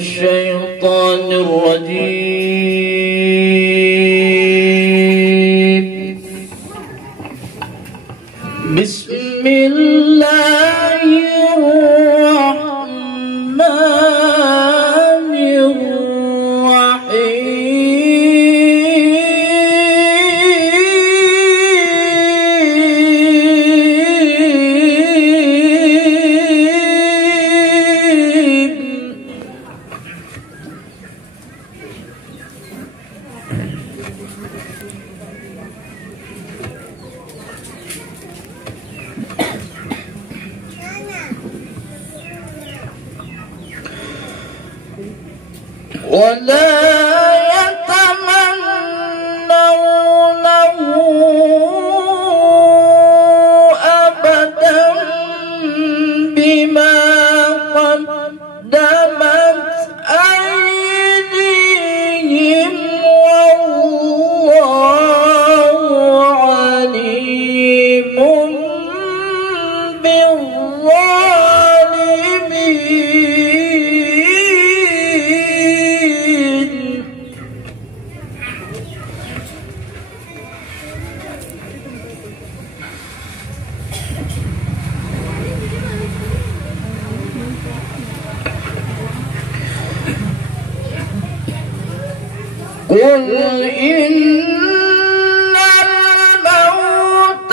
الشيطان الرجيم. بسم الله الرحمن الرحيم. ولا يتمنونه أبدا بما قدمت أيديهم والله عليم بالظالمين. قل إن الموت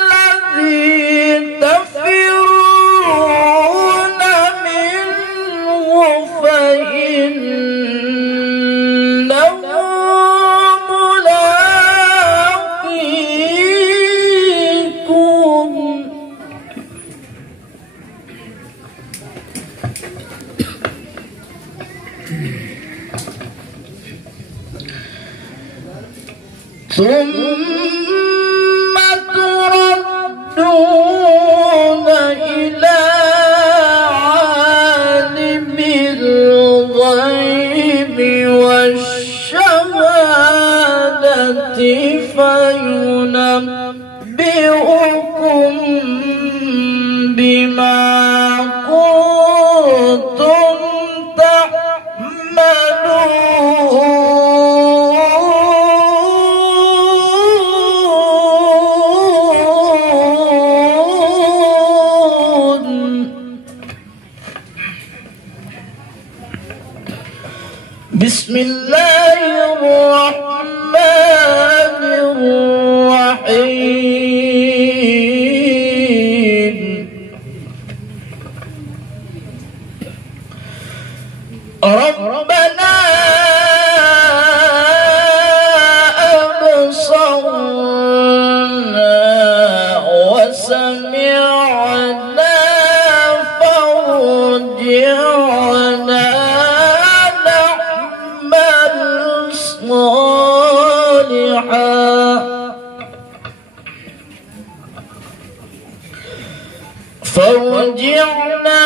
الذي تفرون منه فإنه ملاقيكم ثم تردون إلى عالم الغيب والشهادة فينبئكم بما كنتم تعملون. بسم الله الرحمن الرحيم. ربنا أبصرنا وسمعنا فارجعنا فارجعنا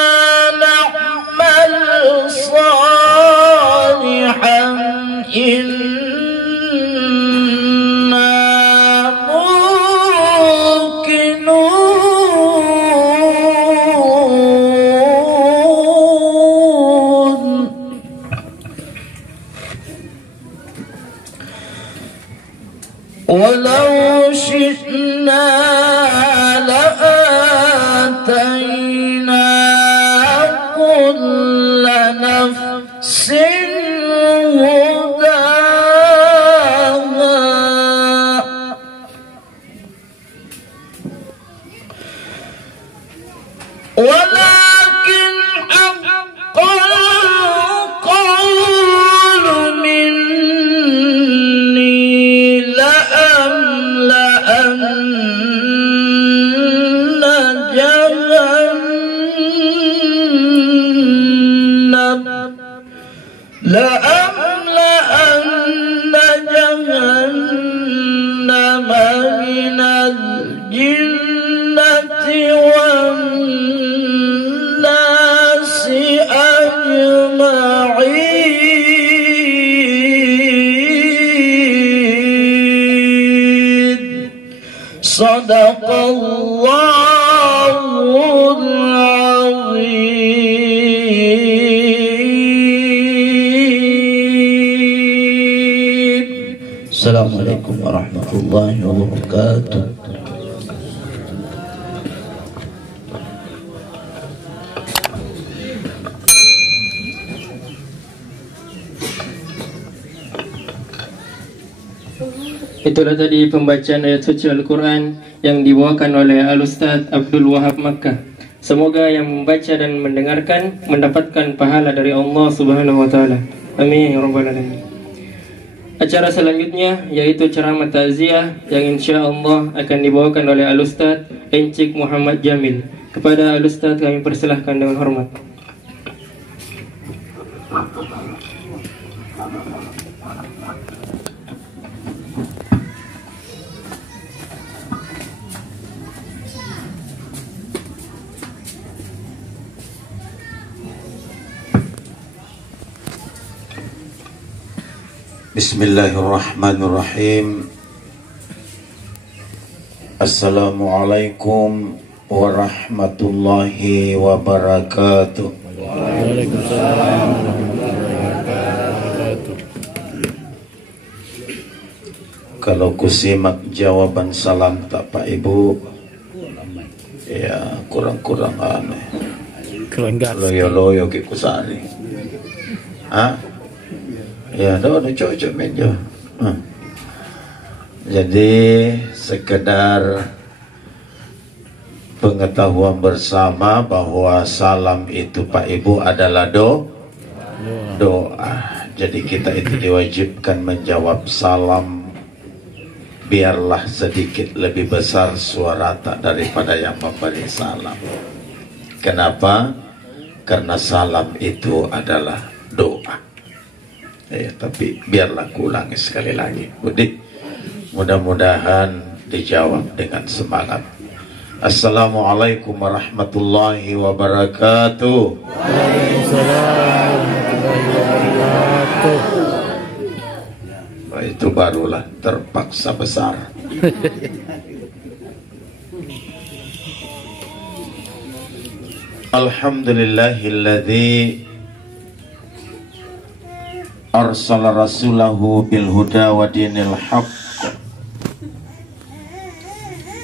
نعمل صالحا إنا موقنون. ولو شئنا لآتينا كل نفس هداها ولكن حق القول مني لأملأن جهنم من الجنة والناس أجمعين. صدق الله. العظيم. Assalamualaikum warahmatullahi wabarakatuh. Itulah tadi pembacaan ayat suci Al-Quran yang dibawakan oleh Al-Ustaz Abdul Wahab Makkah. Semoga yang membaca dan mendengarkan mendapatkan pahala dari Allah Subhanahu wa Ta'ala. Amin ya Rabbal Alamin. Acara selanjutnya yaitu ceramah takziah yang insya Allah akan dibawakan oleh Al-Ustaz Encik Muhammad Jamil. Kepada Al-Ustaz kami persilahkan dengan hormat. Bismillahirrahmanirrahim. Assalamualaikum warahmatullahi wabarakatuh. Waalaikumsalam warahmatullahi wabarakatuh. Kalau kusimak jawaban salam tak Pak Ibu, ya kurang-kurang aneh. Loyo-loyo ke kusari. Hah? Ya, udah cocok meja. Jadi sekedar pengetahuan bersama bahwa salam itu Pak Ibu adalah doa. Jadi kita itu diwajibkan menjawab salam, biarlah sedikit lebih besar suara tak daripada yang memberi salam. Kenapa? Karena salam itu adalah doa. Ya, tapi biarlah ku ulangi sekali lagi, Budi. Mudah-mudahan dijawab dengan semangat. Assalamualaikum warahmatullahi wabarakatuh. Waalaikumsalam warahmatullahi wabarakatuh. Itu barulah terpaksa besar. Alhamdulillahilladzi arsala rasulahu bil huda wa dinil haqq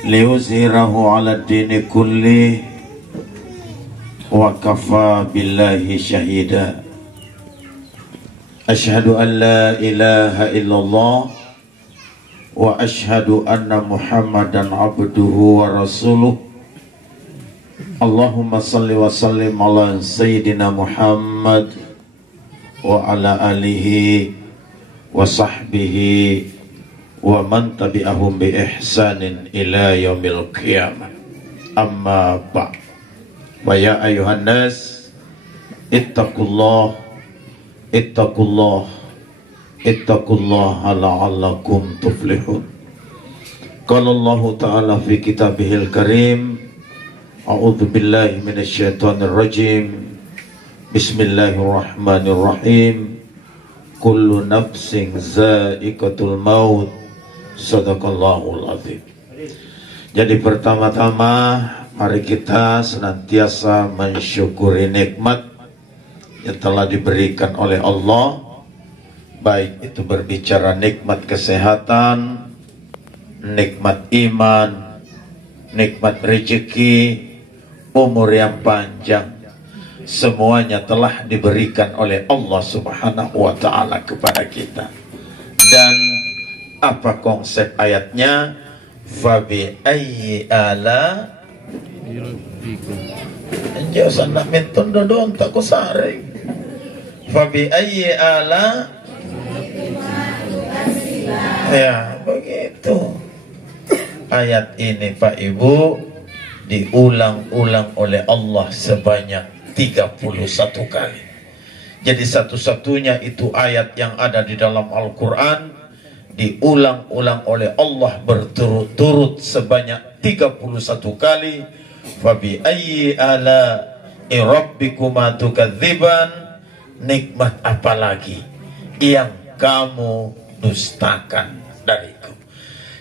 liyuzhirahu ala dini kulli wa kafa billahi syahida. Ashhadu an la ilaha illallah wa ashhadu anna muhammadan abduhu wa rasuluh. Allahumma salli wa sallim ala sayyidina Muhammad wa ala alihi wa sahbihi wa man tabi'ahum bi ihsanin ila yaumil qiyamah. Amma ba'd. Wa ya ayuhan nas ittaqullah la'allakum tuflihun. Qala Allah ta'ala fi kitabihil karim, a'udzu billahi minasyaitonir rajim. Bismillahirrahmanirrahim. Kullu nafsin za'iqatul maut. Sadaqallahul azim. Jadi pertama-tama mari kita senantiasa mensyukuri nikmat yang telah diberikan oleh Allah, baik itu berbicara nikmat kesehatan, nikmat iman, nikmat rezeki, umur yang panjang. Semuanya telah diberikan oleh Allah Subhanahu wa Ta'ala kepada kita. Dan apa konsep ayatnya? Fabi ayyi ala anjau sana mentun dodong tak kusaring. Fabi ayyi ala, ya begitu. Ayat ini Pak Ibu diulang-ulang oleh Allah sebanyak 31 kali. Jadi satu-satunya itu ayat yang ada di dalam Al-Quran diulang-ulang oleh Allah berturut-turut sebanyak 31 kali. Fabi ayyi ala rabbikuma tukadziban. Nikmat apa lagi yang kamu dustakan dariku?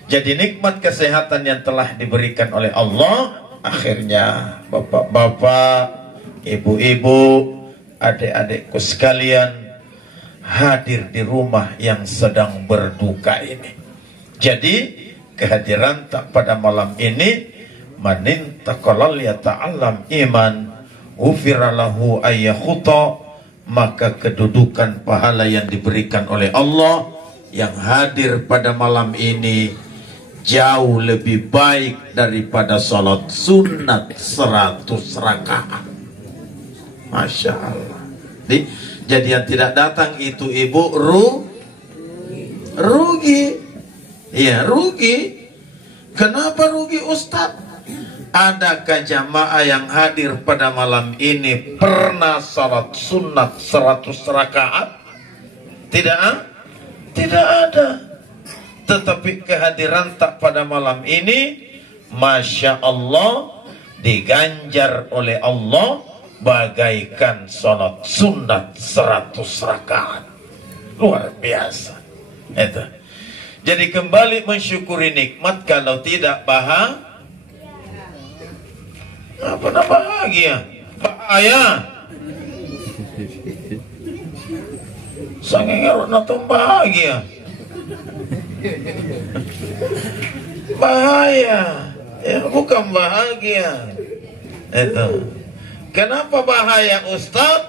Jadi nikmat kesehatan yang telah diberikan oleh Allah, akhirnya bapak-bapak, ibu-ibu, adik-adikku sekalian, hadir di rumah yang sedang berduka ini. Jadi kehadiran tak pada malam ini, manin taqallal yata'allam iman ufiralahu ayyakhuta, maka kedudukan pahala yang diberikan oleh Allah yang hadir pada malam ini jauh lebih baik daripada salat sunat 100 rakaat. Masya Allah. Jadi yang tidak datang itu ibu rugi. Iya, rugi. Kenapa rugi Ustaz? Adakah jamaah yang hadir pada malam ini pernah salat sunat 100 rakaat? Tidak ada. Tetapi kehadiran tak pada malam ini, Masya Allah, diganjar oleh Allah bagaikan salat sunat 100 rakaat. Luar biasa. Itu. Jadi kembali mensyukuri nikmat, kalau tidak bahagia. Bahaya. Sangat ngerona tuh bahagia. Bahaya. Ya, bukan bahagia. Itu. Kenapa bahaya Ustaz?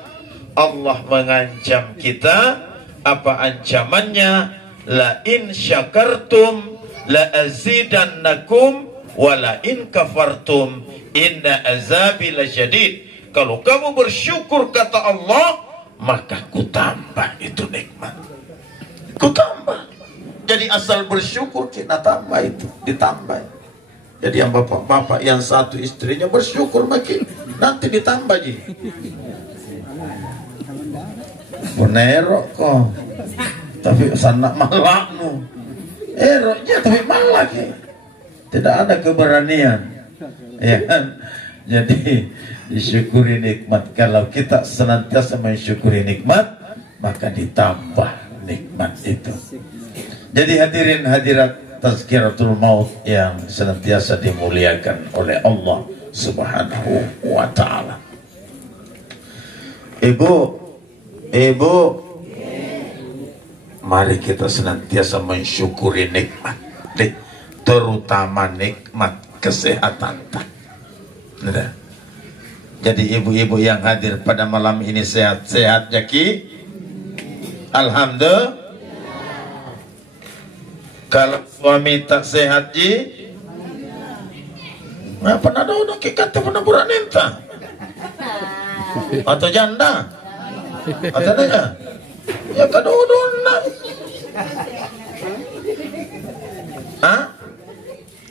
Allah mengancam kita. Apa ancamannya? La in syakartum la azidannakum wa la in kafartum inna azabi lasyadid. Kalau kamu bersyukur kata Allah, maka kutambah itu nikmat. Kutambah. Jadi asal bersyukur kita tambah itu, ditambah. Jadi yang bapak-bapak yang satu istrinya bersyukur makin, nanti ditambah ji. Punero kok. Tapi sana malakmu, eroknya tapi malak ya. Tidak ada keberanian, ya kan? Jadi disyukuri nikmat. Kalau kita senantiasa mensyukuri nikmat, maka ditambah nikmat itu. Jadi hadirin hadirat Tazkiratul Maut yang senantiasa dimuliakan oleh Allah Subhanahu wa Ta'ala. Ibu, mari kita senantiasa mensyukuri nikmat, terutama nikmat kesehatan. Jadi ibu-ibu yang hadir pada malam ini sehat-sehat ya Ki? Alhamdulillah. Kalau suami tak sehat ji, nggak pernah ada Ki kata pernah buranenta atau janda atau aja. Ya kadang-kadang. Hah?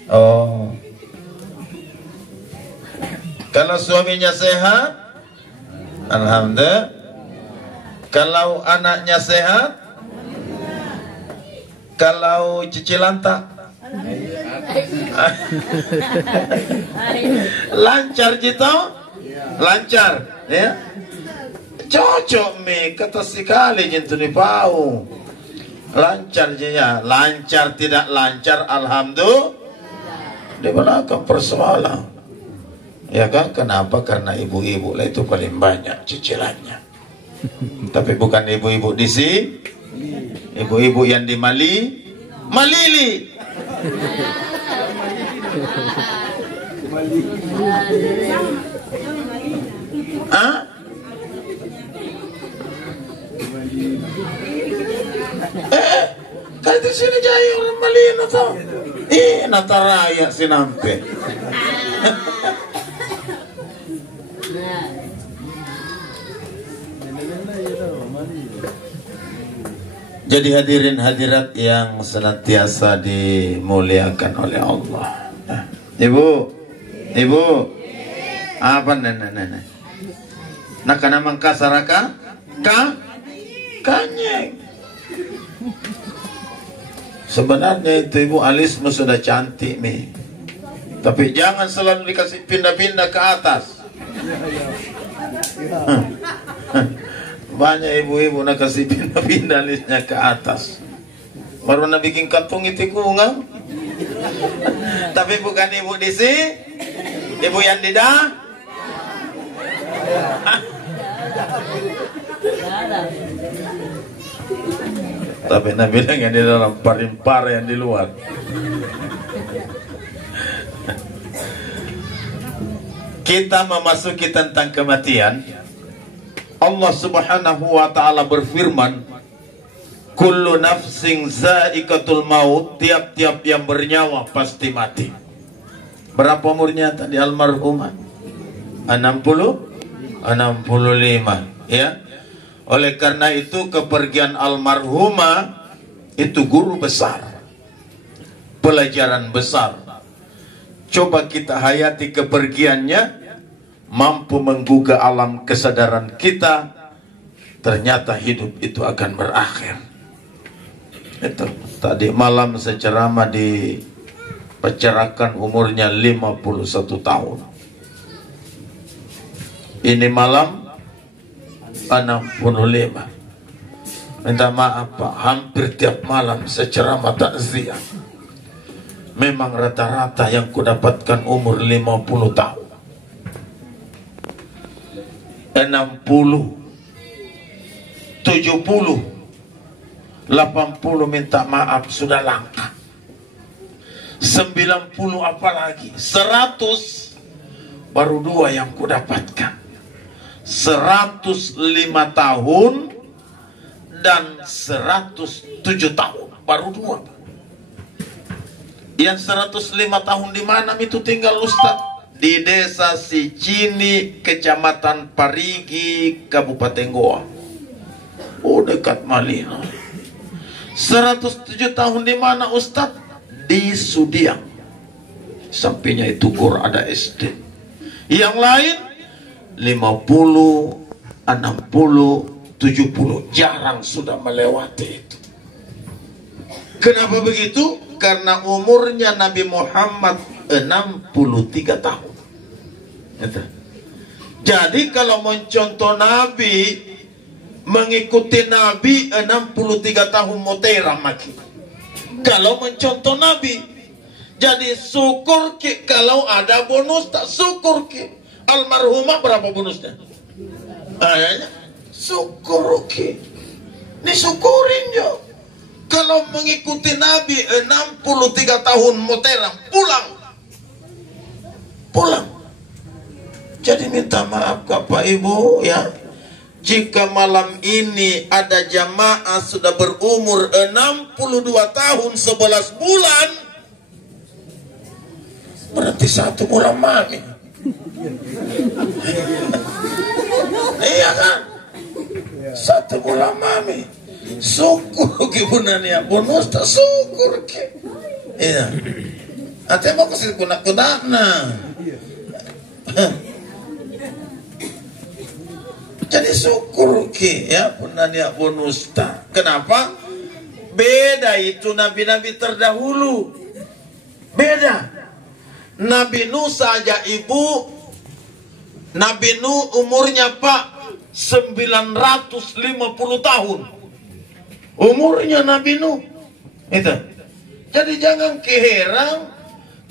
Oh. Kalau suaminya sehat, alhamdulillah. Kalau anaknya sehat, kalau cicilan tak lancar gitu, lancar, ya. Cocok mi kata sekali jentu ni pau. Lancar je ya, lancar tidak lancar alhamdulillah. Di belakang persoalan. Ya kan, kenapa? Karena ibu-ibu lah itu paling banyak cicilannya. Tapi bukan ibu-ibu di sini. Ibu-ibu yang di Malili. Hah? Kalau di sini jaya orang Malino tau. Nataraya sinampe. Jadi hadirin hadirat yang senantiasa dimuliakan oleh Allah. Ibu, apa nenek? Nak kana mangkasaraka? Kanyeng. Sebenarnya itu ibu alismu sudah cantik nih. Tapi jangan selalu dikasih pindah-pindah ke atas. Banyak ibu-ibu nak kasih pindah-pindah alisnya ke atas. Baru nak bikin kantung itu kungang. Tapi bukan ibu di sini. Ibu yang di dah. Tapi Nabi yang di dalam, parimpara yang di luar. Kita memasuki tentang kematian. Allah Subhanahu wa ta'ala berfirman, kullu nafsin za'iqatul maut, tiap-tiap yang bernyawa pasti mati. Berapa umurnya tadi almarhumah? 65, ya. Oleh karena itu kepergian almarhumah itu guru besar, pelajaran besar. Coba kita hayati kepergiannya, mampu menggugah alam kesadaran kita, ternyata hidup itu akan berakhir. Itu tadi malam saya ceramah di percerakan, umurnya 51 tahun. Ini malam 65. Minta maaf Pak, hampir tiap malam saya ceramah takziah. Memang rata-rata yang kudapatkan umur 50 tahun, 60, 70, 80 minta maaf sudah langka. 90 apalagi, 100 baru 2 yang kudapatkan. 105 tahun dan 107 tahun baru 2. Yang 105 tahun di mana itu tinggal Ustaz? Di desa Sicini, Kecamatan Parigi, Kabupaten Goa. Oh, dekat Malino. 107 tahun di mana Ustaz? Di Sudiang. Sampingnya itu Gor ada SD. Yang lain 50, 60, 70. Jarang sudah melewati itu. Kenapa begitu? Karena umurnya Nabi Muhammad 63 tahun. Jadi kalau mencontoh Nabi, mengikuti Nabi 63 tahun muteram maki. Kalau mencontoh Nabi, jadi syukur ki kalau ada bonus, tak syukur ki. Almarhumah berapa bonusnya? Ayahnya syukur ki. Disyukurin jo. Kalau mengikuti Nabi 63 tahun muteram, pulang. Jadi minta maaf Bapak Ibu ya, jika malam ini ada jamaah sudah berumur 62 tahun 11 bulan, berarti 1 bulan mami. Iya kan? 1 bulan mami. Syukur ke bunanya bonus tak syukur ke. Iya. Ate mau kasih kunak-kunakna. Jadi syukur ke ya bunanya bonus tak. Kenapa? Beda itu nabi-nabi terdahulu. Beda. Nabi Nuh saja ibu, Nabi Nuh umurnya Pak 950 tahun. Umurnya Nabi Nuh itu. Jadi jangan keheran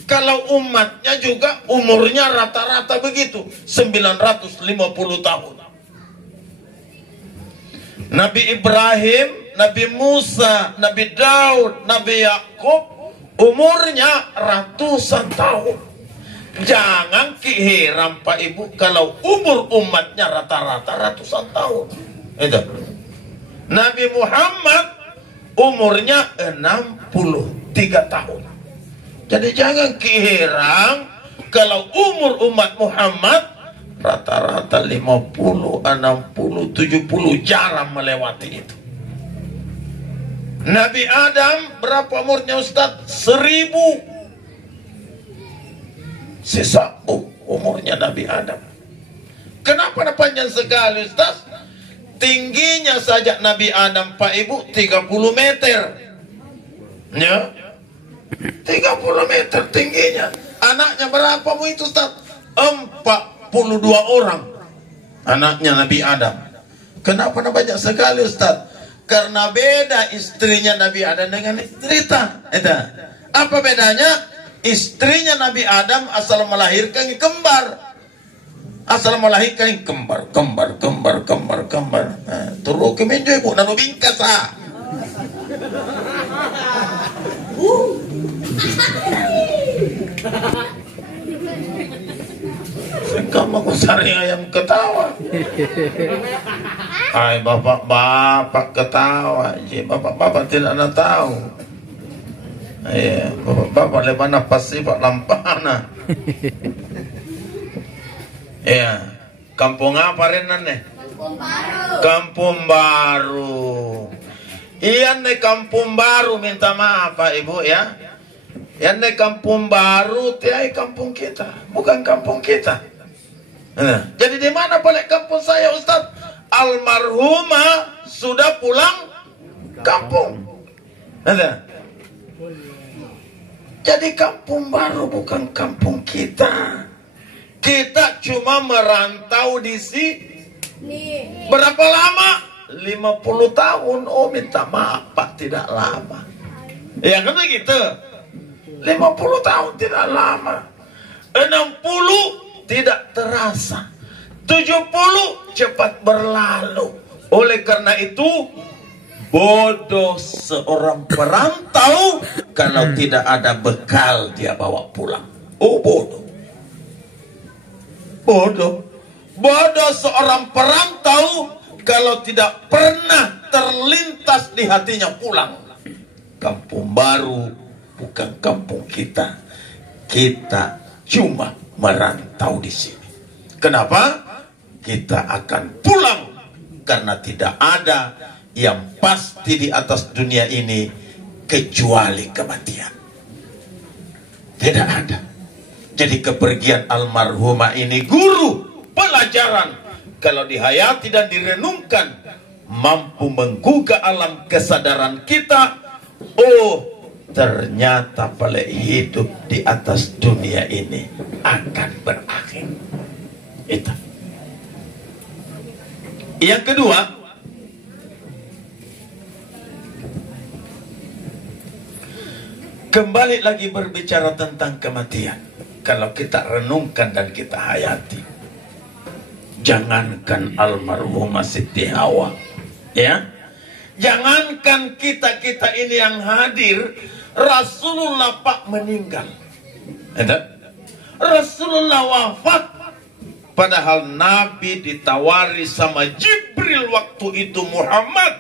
kalau umatnya juga umurnya rata-rata begitu 950 tahun. Nabi Ibrahim, Nabi Musa, Nabi Daud, Nabi Yakub umurnya ratusan tahun. Jangan keheran Pak Ibu kalau umur umatnya rata-rata ratusan tahun. Itu. Nabi Muhammad umurnya 63 tahun. Jadi jangan keheran kalau umur umat Muhammad rata-rata 50, 60, 70, jarang melewati itu. Nabi Adam berapa umurnya Ustaz? 1000. Sisa umurnya Nabi Adam. Kenapa panjang sekali Ustaz? Tingginya saja Nabi Adam Pak Ibu 30 meter. Ya. 30 meter tingginya. Anaknya berapa mu itu Ustaz? 42 orang. Anaknya Nabi Adam. Kenapa banyak sekali Ustaz? Karena beda istrinya Nabi Adam dengan istri kita. Apa bedanya? Istrinya Nabi Adam asal melahirkan kembar. Asal melahirkan kembar. Nah, turun ke menjo ibu nanu bingkas ah. Kamu aku sari ayam ketawa. Hai bapak-bapak ketawa, bapak-bapak tidak nak tahu. Iya, bapak-bapak le mana pasti pak lampana. Iya, kampung apa renan nih? Kampung Baru. Iya nih Kampung Baru, minta maaf Pak Ibu ya. Yang nih Kampung Baru tiai kampung kita, bukan kampung kita. Nah, jadi di mana balik kampung saya Ustaz? Almarhumah sudah pulang kampung. Nah, jadi Kampung Baru bukan kampung kita. Kita cuma merantau di sini. Berapa lama? 50 tahun. Oh minta maaf Pak, tidak lama. Ya kan begitu. 50 tahun tidak lama. 60 tidak terasa. 70 cepat berlalu. Oleh karena itu, bodoh seorang perantau kalau tidak ada bekal dia bawa pulang. Oh bodoh. Bodoh. Bodoh seorang perantau kalau tidak pernah terlintas di hatinya pulang. Kampung Baru bukan kampung kita. Kita cuma merantau di sini. Kenapa? Kita akan pulang karena tidak ada yang pasti di atas dunia ini kecuali kematian. Tidak ada. Jadi kepergian almarhumah ini guru pelajaran kalau dihayati dan direnungkan mampu menggugah alam kesadaran kita. Oh, ternyata pada hidup di atas dunia ini akan berakhir. Itu. Yang kedua, kembali lagi berbicara tentang kematian. Kalau kita renungkan dan kita hayati, jangankan almarhumah Siti Hawa, ya, jangankan kita ini yang hadir, Rasulullah Pak meninggal, Rasulullah wafat, padahal Nabi ditawari sama Jibril waktu itu, Muhammad,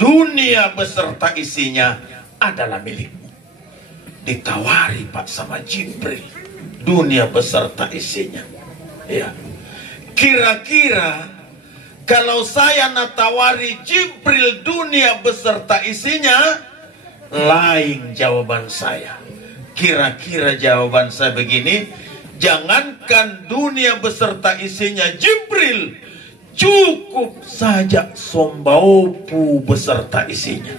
dunia beserta isinya adalah milikmu. Ditawari Pak sama Jibril, dunia beserta isinya. Ya. Kira-kira kalau saya natawari Jibril dunia beserta isinya, lain jawaban saya. Kira-kira jawaban saya begini, jangankan dunia beserta isinya Jibril, cukup saja Sombaupu beserta isinya.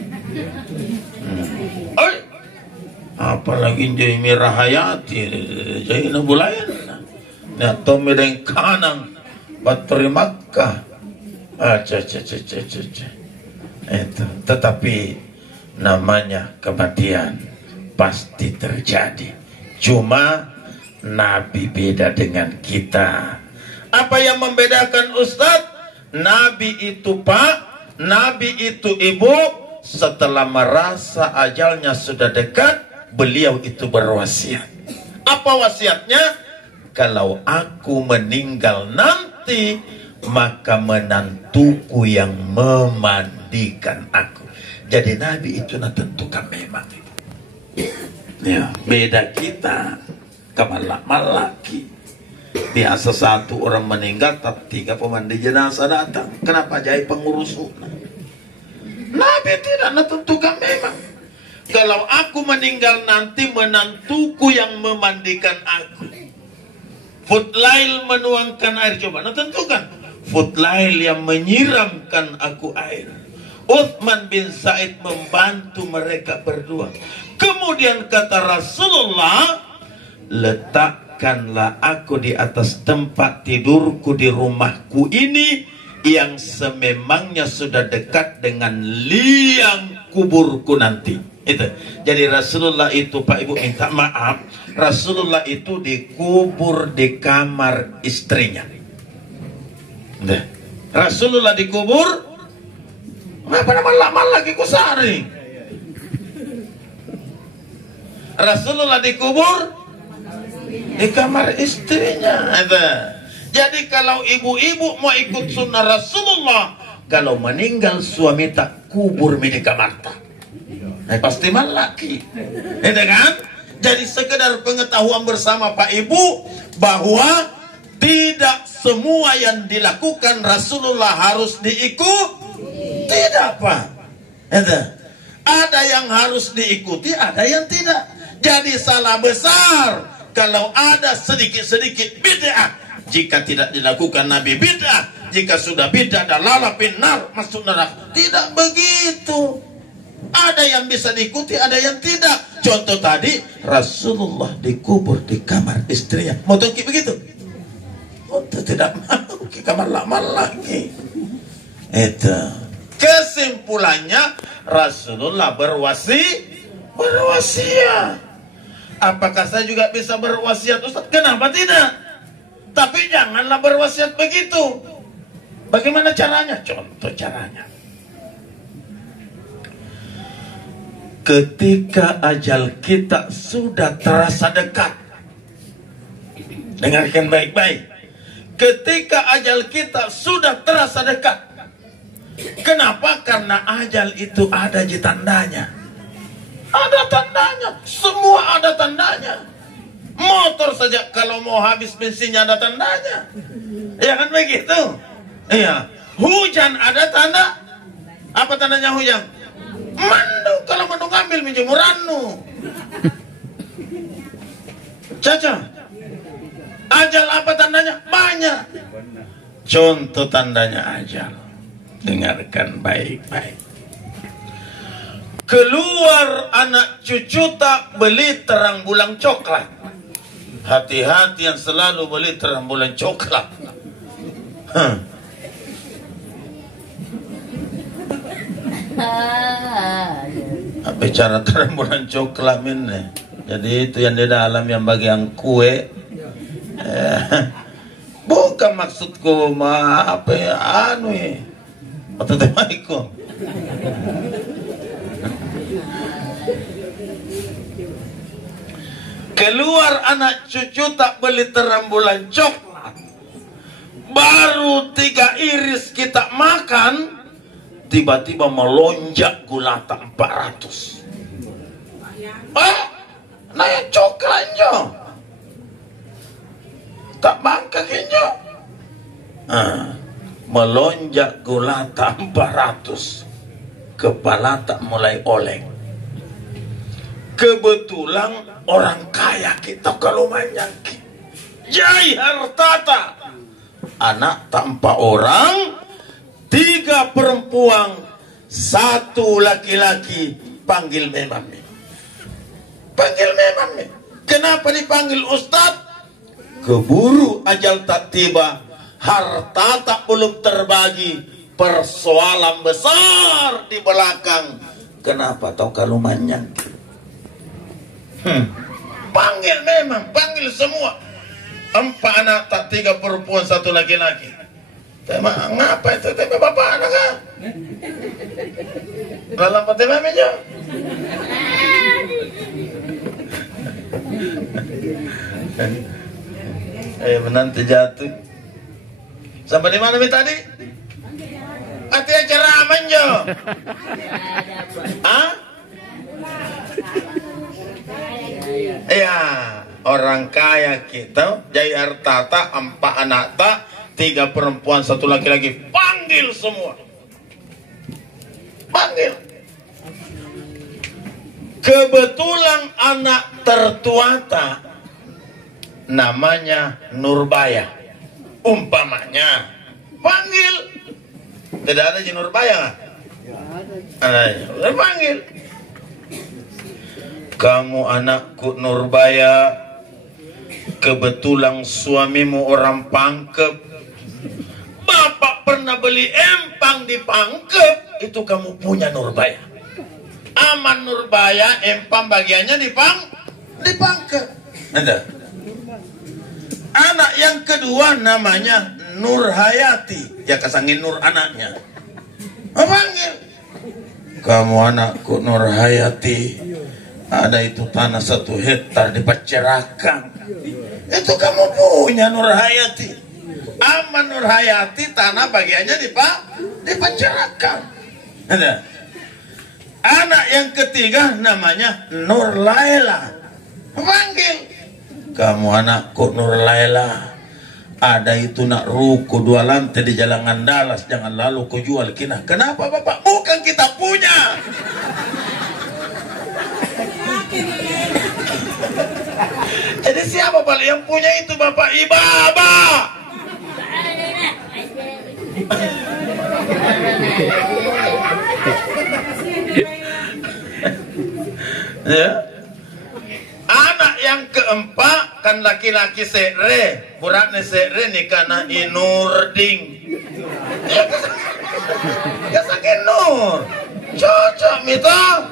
Apalagi jadi Mirahayati, jadi Nabulayan, atau Mireng Kanang, Bateri Makkah. Itu. Tetapi namanya kematian pasti terjadi. Cuma Nabi beda dengan kita. Apa yang membedakan Ustadz? Nabi itu Pak, Nabi itu Ibu, setelah merasa ajalnya sudah dekat, beliau itu berwasiat. Apa wasiatnya? Kalau aku meninggal nanti, maka menantuku yang memandikan aku. Jadi Nabi itu tentukan memang. Ya, beda kita. Kemalak-malaki. Biasa satu orang meninggal, tapi 3 pemandi jenazah datang. Kenapa jadi pengurus? Nabi tidak menentukan memang. Kalau aku meninggal nanti, menantuku yang memandikan aku. Futlail menuangkan air, coba tentukan. Futlail yang menyiramkan aku air. Uthman bin Said membantu mereka berdua. Kemudian kata Rasulullah, letakkanlah aku di atas tempat tidurku di rumahku ini yang sememangnya sudah dekat dengan liang kuburku nanti. Itu. Jadi Rasulullah itu, Pak Ibu minta maaf, Rasulullah itu dikubur di kamar istrinya. Rasulullah dikubur, kenapa nama lama lagi kusari? Rasulullah dikubur di kamar istrinya. Jadi kalau ibu-ibu mau ikut sunnah Rasulullah, kalau meninggal suami tak kubur di kamar tak, pasti malaki, kan? Jadi sekedar pengetahuan bersama Pak Ibu bahwa tidak semua yang dilakukan Rasulullah harus diikuti. Tidak, Pak. Ada yang harus diikuti, ada yang tidak. Jadi salah besar kalau ada sedikit-sedikit bid'ah. Jika tidak dilakukan Nabi bid'ah, jika sudah bid'ah dalalah finnar, masuk neraka. Tidak begitu. Ada yang bisa diikuti, ada yang tidak. Contoh tadi, Rasulullah dikubur di kamar istrinya. Mau tongki begitu? Untuk tidak mau ke kamar lama lagi. Itu. Kesimpulannya, Rasulullah berwasiat. Apakah saya juga bisa berwasiat, Ustaz? Kenapa tidak? Tapi janganlah berwasiat begitu. Bagaimana caranya? Contoh caranya. Ketika ajal kita sudah terasa dekat. Dengarkan baik-baik. Ketika ajal kita sudah terasa dekat. Kenapa? Karena ajal itu ada di tandanya. Ada tandanya. Semua ada tandanya. Motor saja kalau mau habis bensinnya ada tandanya. Ya kan begitu? Iya. Hujan ada tanda. Apa tandanya hujan? Mandu. Kalau mandu ngambil menjemurannu. Caca. Ajal apa tandanya? Banyak. Contoh tandanya ajal. Dengarkan baik-baik. Keluar anak cucu tak beli terang bulan coklat. Hati-hati yang selalu beli terang bulan coklat. Bicara terang bulan coklat ini. Jadi itu yang di dalam yang bagian kue. Bukan maksudku apa ya anu ya. Atau temaiku. Keluar anak cucu tak beli terang bulan coklat. Baru 3 iris kita makan, tiba-tiba melonjak gula tak 400. Nah yang coklatnya tak bangka kenyo. Melonjak gula tak 400. Kepala tak mulai oleng. Kebetulan orang kaya kita kalau menyangki Jai hartata. Anak tanpa orang, 3 perempuan, 1 laki-laki. Panggil memang. Panggil memang. Kenapa dipanggil Ustaz? Keburu ajal tak tiba, harta tak belum terbagi, persoalan besar di belakang. Kenapa tahu kalau menyangki? Panggil memang, panggil semua. 4 anak tak 3 perempuan 1 laki-laki. Tema ngapa itu tema bapak anak kan? Dalam tema meja. Menanti jatuh. Sampai di mana tadi? Ati acara amanjo. Iya, orang kaya kita, Jai hartata, 4 anak tak, 3 perempuan 1 laki-laki. Panggil semua. Panggil. Kebetulan anak tertua tak, namanya Nurbaya. Umpamanya, panggil. Tidak ada di Nurbaya nggak? Ada. Panggil. Kamu anakku Nurbaya, kebetulan suamimu orang Pangkep. Bapak pernah beli empang di Pangkep. Itu kamu punya Nurbaya. Aman Nurbaya, empang bagiannya di Pangkep. Ada. Anak yang kedua namanya Nurhayati. Ya kesangin Nur anaknya. Panggil. Kamu anakku Nurhayati. Ada itu tanah 1 hektar di Pacerakan. Itu kamu punya Nur Hayati. Aman Nur Hayati tanah bagiannya di Pacerakan. Ada. Anak yang ketiga namanya Nur Laila. Panggil. Kamu anakku Nur Laila. Ada itu nak ruko 2 lantai di Jalan Dallas, jangan lalu kau jual kina. Kenapa bapak? Bukan kita punya. Jadi siapa balik yang punya itu bapak? Ibaba. Ya. Anak yang keempat kan laki-laki sekre, buratnya sekre nikahna Inurding. Ya sakit Nur, cocok mita.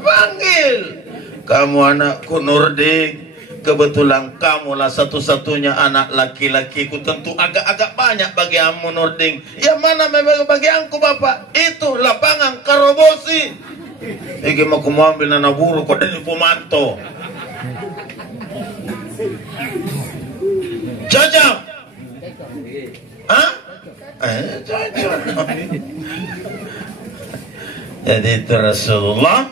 Panggil. Kamu anakku Nurding. Kebetulan kamulah satu-satunya anak laki-lakiku. Tentu agak-agak banyak bagi kamu Nurding. Yang mana memang bagi aku bapak? Itu lapangan Karobosi. Iki mau ambil nana buru kok dari pemanto. Cocok? Hah? Cocok. Jadi itu Rasulullah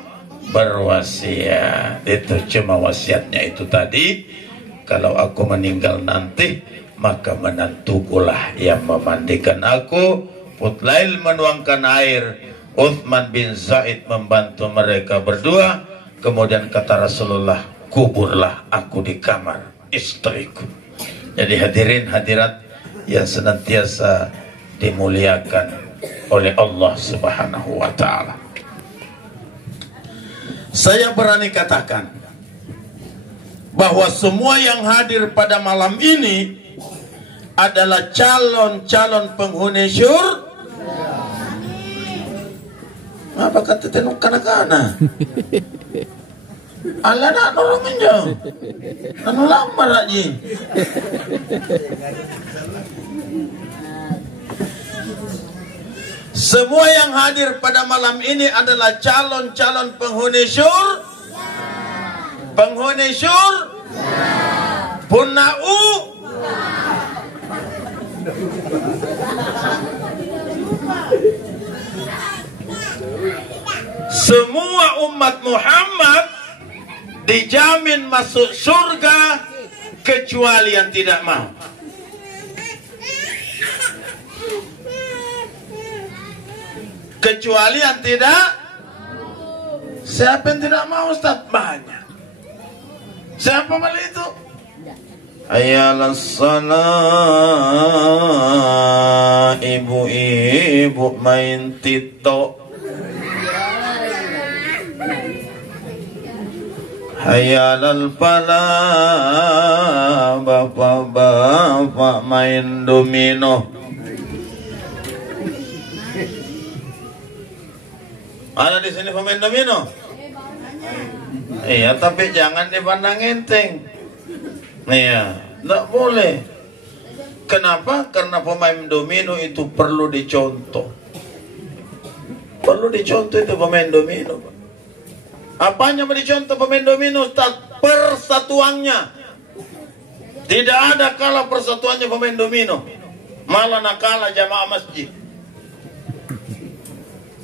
berwasiat. Itu cuma wasiatnya itu tadi. Kalau aku meninggal nanti, maka menantukulah yang memandikan aku. Putlail menuangkan air, Uthman bin Zaid membantu mereka berdua. Kemudian kata Rasulullah, kuburlah aku di kamar istriku. Jadi hadirin hadirat yang senantiasa dimuliakan oleh Allah Subhanahu wa ta'ala. Saya berani katakan bahwa semua yang hadir pada malam ini adalah calon-calon penghuni syurga. Apa kata tenuk kana-kana? Allah nak nolong menjauh. Anu lama lagi. Semua yang hadir pada malam ini adalah calon-calon penghuni syurga. Penghuni syurga. Punau. Semua umat Muhammad dijamin masuk surga kecuali yang tidak mau. Kecuali yang tidak. Siapa yang tidak mau Ustaz? Banyak. Siapa malah itu? Ayalah salah, ibu-ibu main TikTok. Hayalal falah, bapak-bapak main domino. Ada di sini pemain domino? Iya, tapi jangan dipandang enteng. Iya, tidak boleh. Kenapa? Karena pemain domino itu perlu dicontoh. Perlu dicontoh itu pemain domino. Apanya mau dicontoh pemain domino, Ustaz? Persatuannya. Tidak ada kalah persatuannya pemain domino. Malah nak kalah jamaah masjid.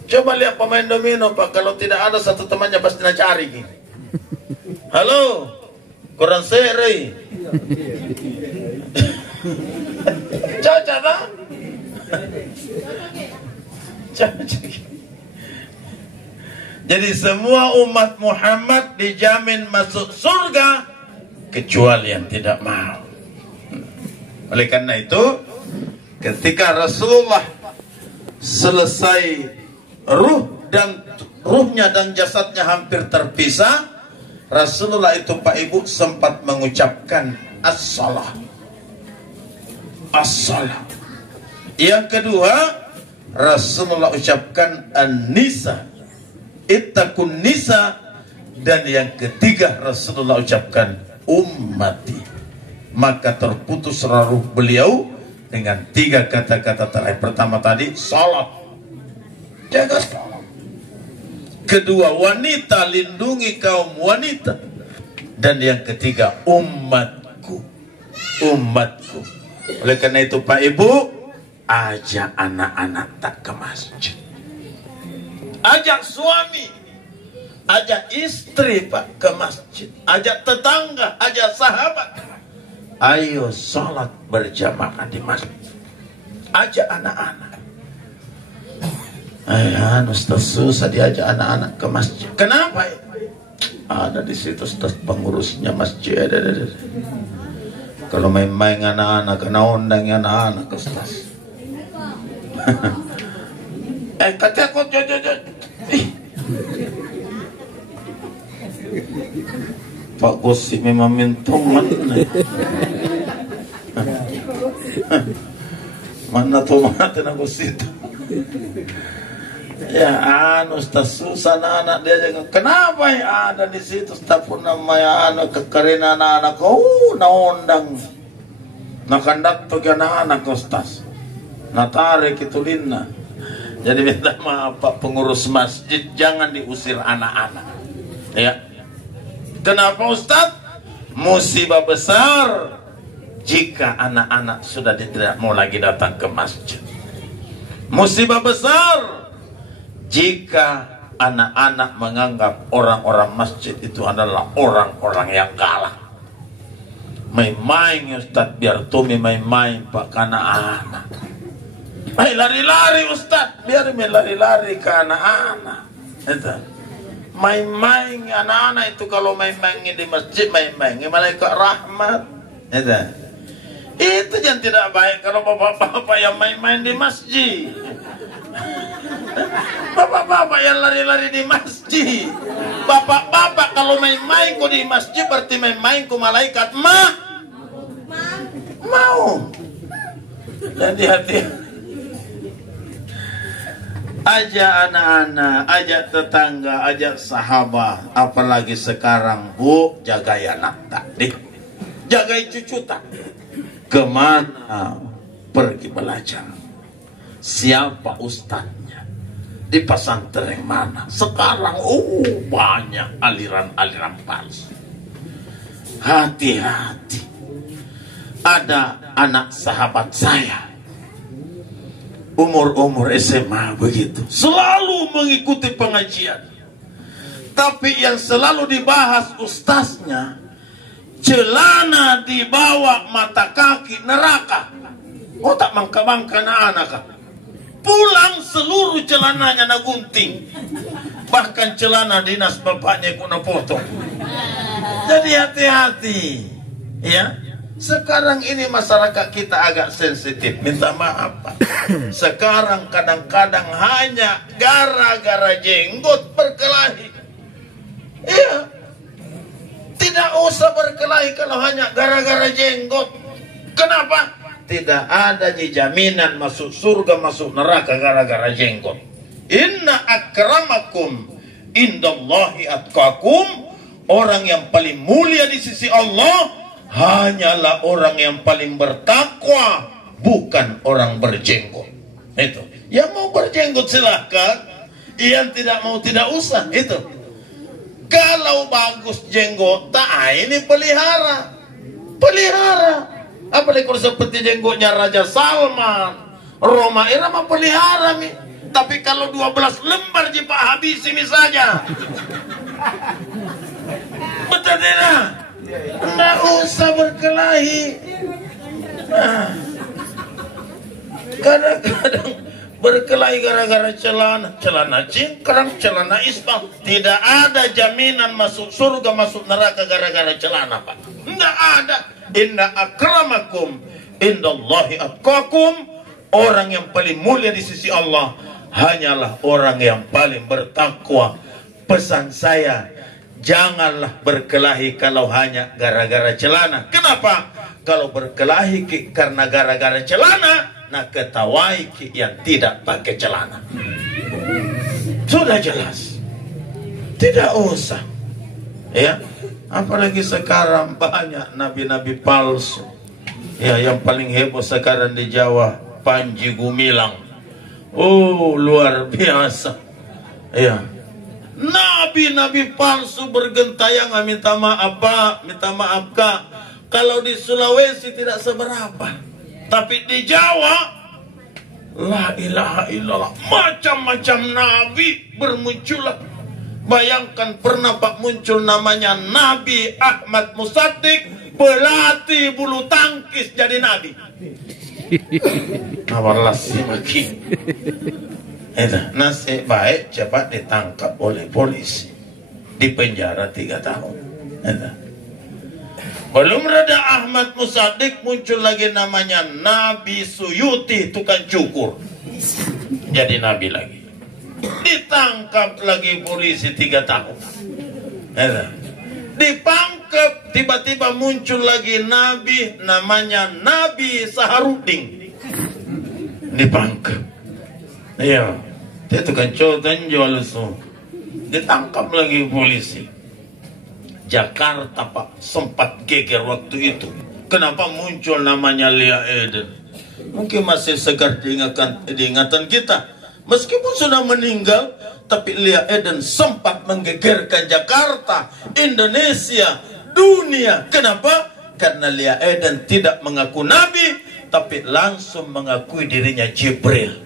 Coba lihat pemain domino Pak. Kalau tidak ada satu temannya pasti nak cari gini. Halo, kurang seri. Cocok tak? Cocok. Jadi semua umat Muhammad dijamin masuk surga kecuali yang tidak mau. Oleh karena itu, ketika Rasulullah selesai ruhnya dan jasadnya hampir terpisah, Rasulullah itu Pak Ibu sempat mengucapkan as-salah. As-salah. Yang kedua, Rasulullah ucapkan an-nisa. Ittaqun nisa. Dan yang ketiga Rasulullah ucapkan ummati. Maka terputus ruh beliau dengan 3 kata-kata terakhir. Pertama tadi salat, jaga salat. Kedua, wanita, lindungi kaum wanita. Dan yang ketiga, umatku. Umatku. Oleh karena itu Pak Ibu, ajak anak-anak tak ke masjid. Ajak suami, ajak istri Pak ke masjid. Ajak tetangga, ajak sahabat. Ayo sholat berjamaah di masjid. Ajak anak-anak. Ustaz susah diajak anak-anak ke masjid. Kenapa? Ada di situ Ustaz pengurusnya masjid. Kalau main-main anak-anak, kena undang anak-anak Ustaz. Kata aku Pak Gosip memang mentoman. Mana tomaten aku situ. Ya Ustaz susah anak dia jangan. Kenapa ya ada di situ Ustaz pun namanya kekeringan anak-anak. Na undang. Na kandak to anak-anak Ustaz. Na tarik itu lina. Jadi minta maaf Pak pengurus masjid, jangan diusir anak-anak. Ya. Kenapa Ustaz? Musibah besar jika anak-anak sudah tidak mau lagi datang ke masjid. Musibah besar jika anak-anak menganggap orang-orang masjid itu adalah orang-orang yang galak. Main-main Ustaz, biar Tumi main-main Pak ke anak-anak. Lari-lari Ustaz, biar lari-lari ke anak-anak. Main-main anak-anak itu kalau main-main di masjid, main-main malaikat rahmat. Itu yang tidak baik kalau bapak-bapak yang main-main di masjid. Bapak-bapak yang lari-lari di masjid. Bapak-bapak kalau main-main kok di masjid berarti main-main ku malaikat mau. Jadi hati. Ajak anak-anak, ajak tetangga, ajak sahabat. Apalagi sekarang Bu, jagai anak tadi, jagai cucu tak. Kemana pergi belajar? Siapa ustadznya? Di pesantren mana? Sekarang banyak aliran-aliran palsu. Hati-hati. Ada anak sahabat saya, umur SMA begitu, selalu mengikuti pengajian. Tapi yang selalu dibahas ustaznya, celana di bawah mata kaki neraka. Tak mangka-mangka anak-anak. Pulang seluruh celananya nagunting. Bahkan celana dinas bapaknya kuna potong. Jadi hati-hati. Ya. Sekarang ini masyarakat kita agak sensitif. Minta maaf Pak. Sekarang kadang-kadang hanya gara-gara jenggot berkelahi. Iya. Tidak usah berkelahi kalau hanya gara-gara jenggot. Kenapa? Tidak ada jaminan masuk surga, masuk neraka gara-gara jenggot. Inna akramakum indallahi atqakum. Orang yang paling mulia di sisi Allah hanyalah orang yang paling bertakwa, bukan orang berjenggot. Itu. Yang mau berjenggot silahkan, yang tidak mau tidak usah. Itu. Kalau bagus jenggot, ini pelihara. Apalagi kalau seperti jenggotnya Raja Salman, Roma Irama pelihara nih. Tapi kalau 12 lembar Pak habisi misalnya. Betul tidak? Nggak usah berkelahi. Kadang-kadang berkelahi gara-gara celana cingkrang, celana isbal. Tidak ada jaminan masuk surga, masuk neraka gara-gara celana Pak. Nggak ada. Inna akramakum indallahi atqakum. Orang yang paling mulia di sisi Allah hanyalah orang yang paling bertakwa. Pesan saya, janganlah berkelahi kalau hanya gara-gara celana. Kenapa? Kalau berkelahi karena gara-gara celana, nah ketawai yang tidak pakai celana. Sudah jelas. Tidak usah. Ya. Apalagi sekarang banyak nabi-nabi palsu. Ya, yang paling heboh sekarang di Jawa, Panji Gumilang. Luar biasa. Ya. Nabi-nabi palsu bergentayangan minta maaf Pak, minta maaf Kak. Kalau di Sulawesi tidak seberapa, tapi di Jawa, la ilaha illallah, macam-macam nabi bermunculan. Bayangkan pernah Pak muncul namanya Nabi Ahmad Musaddiq, pelatih bulu tangkis jadi nabi. Nawarlas makin. Nasib baik cepat ditangkap oleh polisi, di penjara 3 tahun. Belum reda Ahmad Musaddiq, muncul lagi namanya Nabi Suyuti, tukang cukur, jadi nabi lagi. Ditangkap lagi polisi 3 tahun. Dipangkep, tiba-tiba muncul lagi nabi namanya Nabi Saharudin. Dipangkep. Iya, dia tukang cotan jual su. Ditangkap lagi polisi. Jakarta Pak sempat geger waktu itu. Kenapa muncul namanya Lia Eden? Mungkin masih segar diingatan kita. Meskipun sudah meninggal, tapi Lia Eden sempat menggegerkan Jakarta, Indonesia, dunia. Kenapa? Karena Lia Eden tidak mengaku nabi, tapi langsung mengakui dirinya Jibril.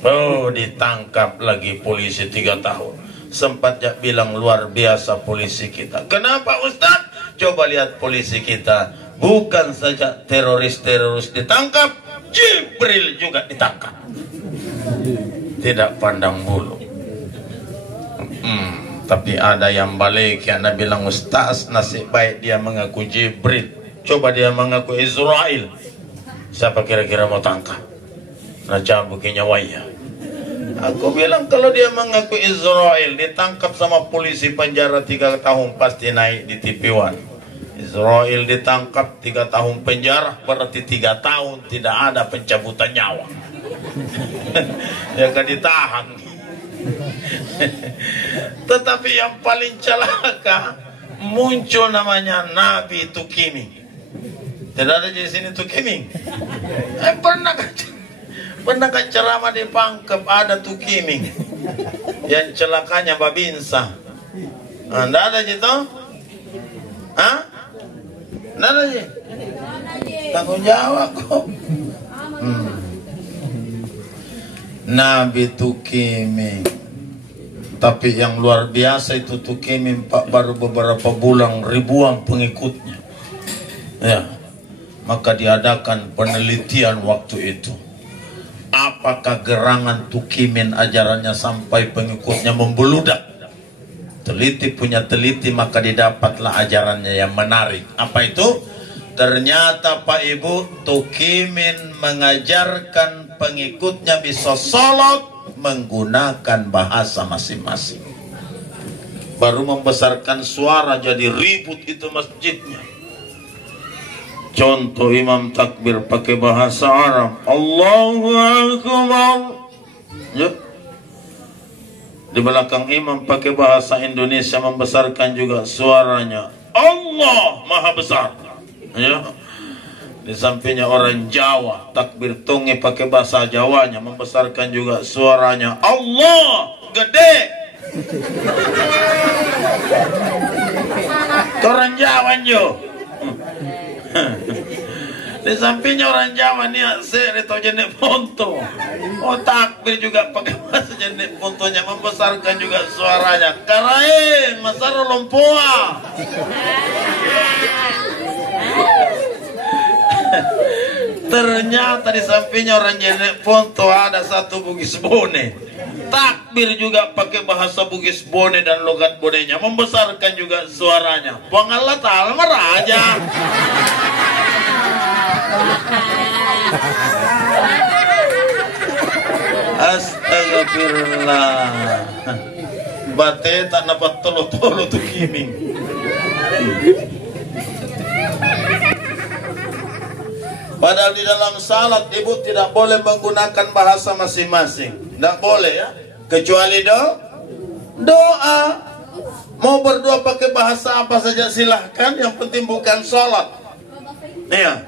Oh, ditangkap lagi polisi 3 tahun. Sempat ya bilang luar biasa polisi kita. Kenapa Ustaz? Coba lihat polisi kita. Bukan saja teroris-teroris ditangkap, Jibril juga ditangkap. Tidak pandang bulu. Tapi ada yang balik, yang bilang Ustaz, nasib baik dia mengaku Jibril. Coba dia mengaku Israel. Siapa kira-kira mau tangkap? Raja bukinya waya. Aku bilang kalau dia mengaku Israel, ditangkap sama polisi penjara 3 tahun, pasti naik di TV One. Israel ditangkap 3 tahun penjara, berarti 3 tahun tidak ada pencabutan nyawa. Ya kan ditahan. Tetapi yang paling celaka, muncul namanya Nabi Tukiming. Tidak ada di sini Tukiming. Pernah kan ceramah di Pangkep ada Tukiming. Yang celakanya Babinsa. Tidak ada gitu? Hah? Tidak ada sih? Tanggung jawab kok. Nabi Tukiming. Tapi yang luar biasa itu Tukiming Pak, baru beberapa bulan ribuan pengikutnya. Ya. Maka diadakan penelitian waktu itu. Apakah gerangan Tukiming ajarannya sampai pengikutnya membeludak? Teliti punya teliti, maka didapatlah ajarannya yang menarik. Apa itu? Ternyata Pak Ibu, Tukiming mengajarkan pengikutnya bisa sholat menggunakan bahasa masing-masing. Baru membesarkan suara jadi ribut itu masjidnya. Contoh imam takbir pakai bahasa Arab, Allahu Akbar. Ya. Di belakang imam pakai bahasa Indonesia, membesarkan juga suaranya, Allah Maha Besar. Ya. Di sampingnya orang Jawa, takbir tonge pakai bahasa Jawanya, membesarkan juga suaranya, Allah Gede. Orang Jawa jo. Di sampingnya orang Jawa nih asik itu jenis ponto. Oh, takbir juga pakai bahasa jenis pontonya, membesarkan juga suaranya. Karain, Masaro Lompoa. Ternyata di sampingnya orang jenis ponto ada satu Bugis Bone. Takbir juga pakai bahasa Bugis Bone dan logat Bonenya, membesarkan juga suaranya. Pengalat alma raja. Astagfirullah. Bate tak dapat tolo-tolo Tukiming. Padahal di dalam salat ibu tidak boleh menggunakan bahasa masing-masing. Tidak boleh ya. Kecuali doa. Mau berdoa pakai bahasa apa saja silahkan. Yang penting bukan salat. Iya.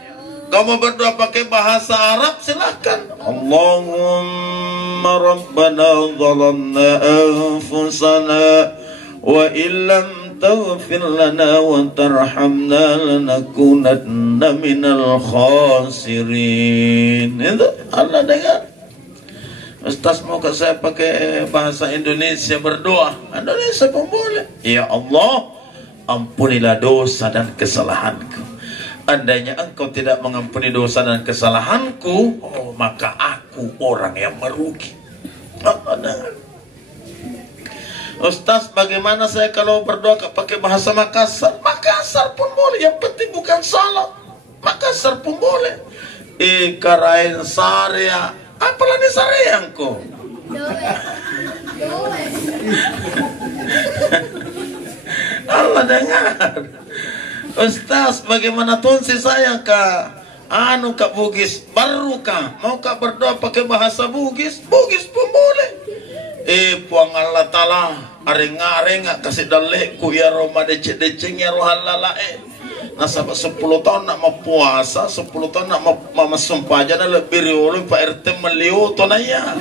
Kau mau berdoa pakai bahasa Arab silahkan. Allahumma Allahumma rabbana zalamna anfusana wa illam taghfir lana wa tarhamna lanakunanna minal khasirin. Itu Allah dengar. Ustaz mau ke saya pakai bahasa Indonesia berdoa. Indonesia pun boleh. Ya Allah, ampunilah dosa dan kesalahanku. Andainya engkau tidak mengampuni dosa dan kesalahanku, oh, maka aku orang yang merugi. Ustaz, bagaimana saya kalau berdoa pakai bahasa Makassar? Makassar pun boleh, yang penting bukan salah. Makassar pun boleh. Ikarain Saria, apalah ni Sareangku? Allah dengar. Ustaz, bagaimana tonsi saya kak? Kak Bugis, baru kak mau kak berdoa pakai bahasa Bugis? Bugis pun boleh. Puang Allah Ta'ala aring-aring kasih dalekku ya Roma deceng ya rohalala nasabak 10 tahun nak mau puasa, 10 tahun nak mau sumpah aja lebih riulu Pak RT meliu tonaya.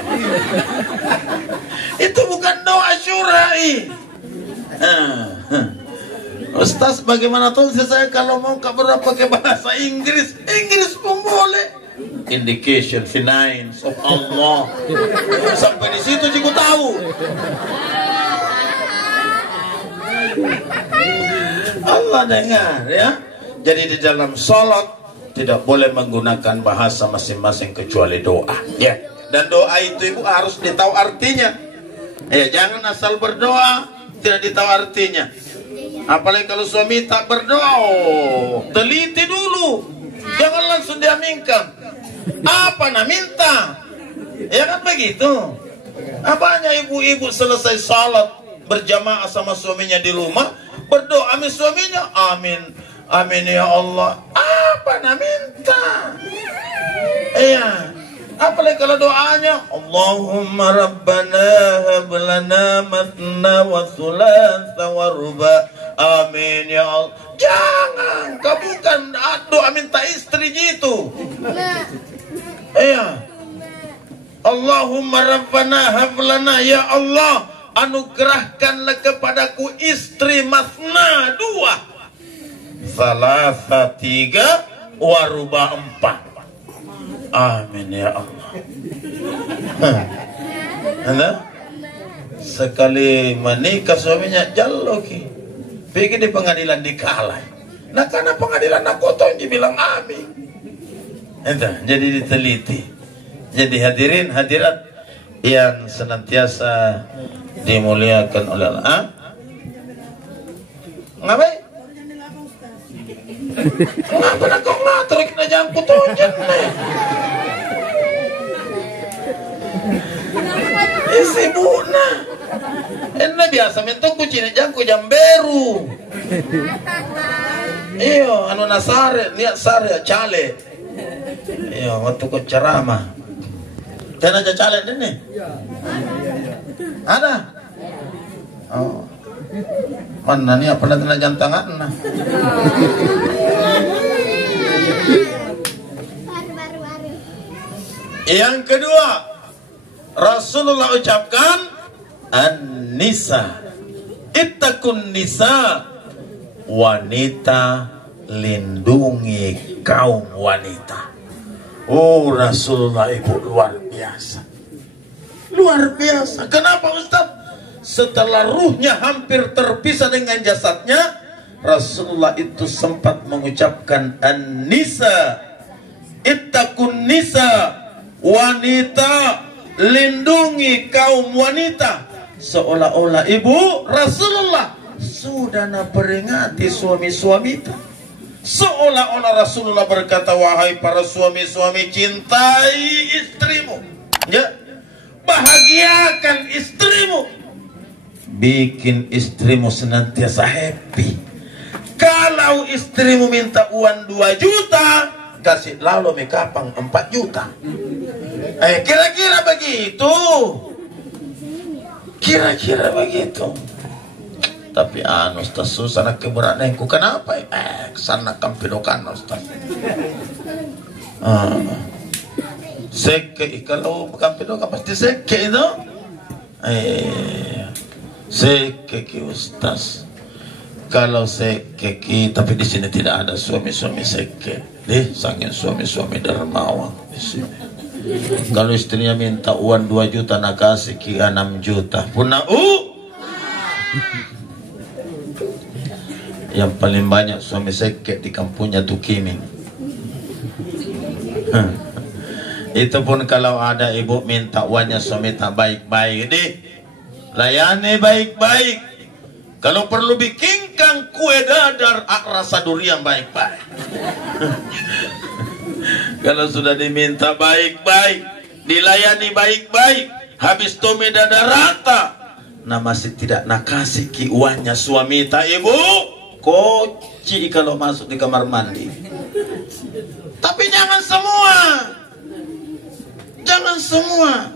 Itu bukan doa syurai. Ustaz, bagaimana tuh saya kalau mau berdoa pakai bahasa Inggris? Inggris pun boleh. Indication, finance of Allah. Sampai di situ juga tahu. Allah dengar ya. Jadi di dalam sholat tidak boleh menggunakan bahasa masing-masing kecuali doa. Ya. Dan doa itu ibu harus ditahu artinya. Ya, jangan asal berdoa tidak ditahu artinya. Apalagi kalau suami tak berdoa, teliti dulu. Jangan langsung diaminkan. Apa nak minta? Ya kan begitu. Apanya ibu-ibu selesai salat berjamaah sama suaminya di rumah, berdoa amin suaminya, amin, amin ya Allah. Apa nak minta? Iya. Apalagi kalau doanya Allahumma rabbana hablana matna wa thulatha wa ruba. Amin ya Allah. Jangan, kau bukan doa minta istri gitu. Iya. Allahumma rabbana hablana, ya Allah, anugerahkanlah kepadaku istri masna 2, salasa 3, waruba 4. Amin ya Allah. Sekali menikah suaminya jaloki, pergi di pengadilan dikalah. Nah karena pengadilan aku tuh bilang amin. Jadi diteliti. Jadi hadirin hadirat yang senantiasa dimuliakan oleh Allah. Ngapain? Kenapa nak kau ngatur kena jangkut tonjan nih? Isi buna. Enak biasa mentok kucing jangkut jamberu. Iyo, anu nasare, lihat sare cale. Iyo, waktu kau ceramah. Dan aja cale ini. Ada. Oh. Mana nih apa nanti jantangan nah. Yang kedua, Rasulullah ucapkan an-nisa, ittaqun nisa, wanita, lindungi kaum wanita. Oh, Rasulullah itu luar biasa. Luar biasa. Kenapa Ustaz? Setelah ruhnya hampir terpisah dengan jasadnya, Rasulullah itu sempat mengucapkan an-nisa, ittaqun nisa, wanita, lindungi kaum wanita. Seolah-olah ibu Rasulullah sudah memperingati suami-suami itu. Seolah-olah Rasulullah berkata, wahai para suami-suami, cintai istrimu, ya, bahagiakan istrimu, bikin istrimu senantiasa happy. Kalau istrimu minta uang 2 juta, kasih lalu mekapang 4 juta. Kira-kira begitu. Kira-kira begitu. Tapi Ustaz susah nak keberananku. Kenapa? Kesana kampidokan Ustaz. Seke kalau kampito ka pasti seke itu. Seke ki ustaz. Kalau seke ki, tapi di sini tidak ada suami-suami seke. Sangin suami-suami dermawan di sini. Kalau istrinya minta uang 2 juta nak kasih ki 6 juta. Punah Yang paling banyak suami seke di kampungnya tuh Kimi. Itu pun kalau ada ibu minta uangnya suami tak baik-baik layani baik-baik. Kalau perlu bikinkan kue dadar rasa durian baik-baik. Kalau sudah diminta baik-baik, dilayani baik-baik, habis tumi dadar rata, nah masih tidak nak kasih ki uangnya suami tak ibu, koci kalau masuk di kamar mandi. Tapi jangan semua. Jangan semua.